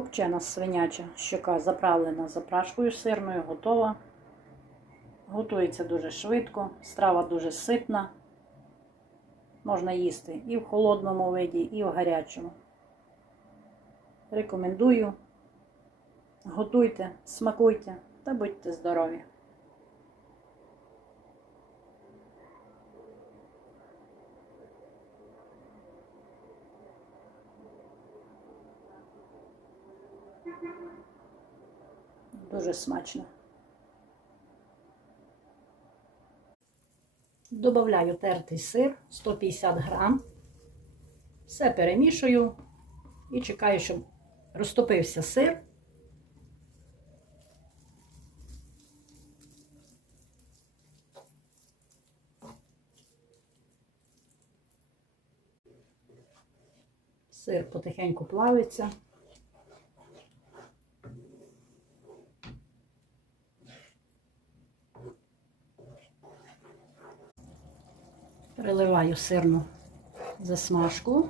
Копчена свиняча щука заправлена запрашкою сирною, готова. Готується дуже швидко, страва дуже ситна. Можна їсти і в холодному виді, і в гарячому. Рекомендую. Готуйте, смакуйте та будьте здорові! Дуже смачно. Добавляю тертий сир 150 грам. Все перемішую і чекаю, щоб розтопився сир. Сир потихеньку плавиться. Переливаю сирну засмажку.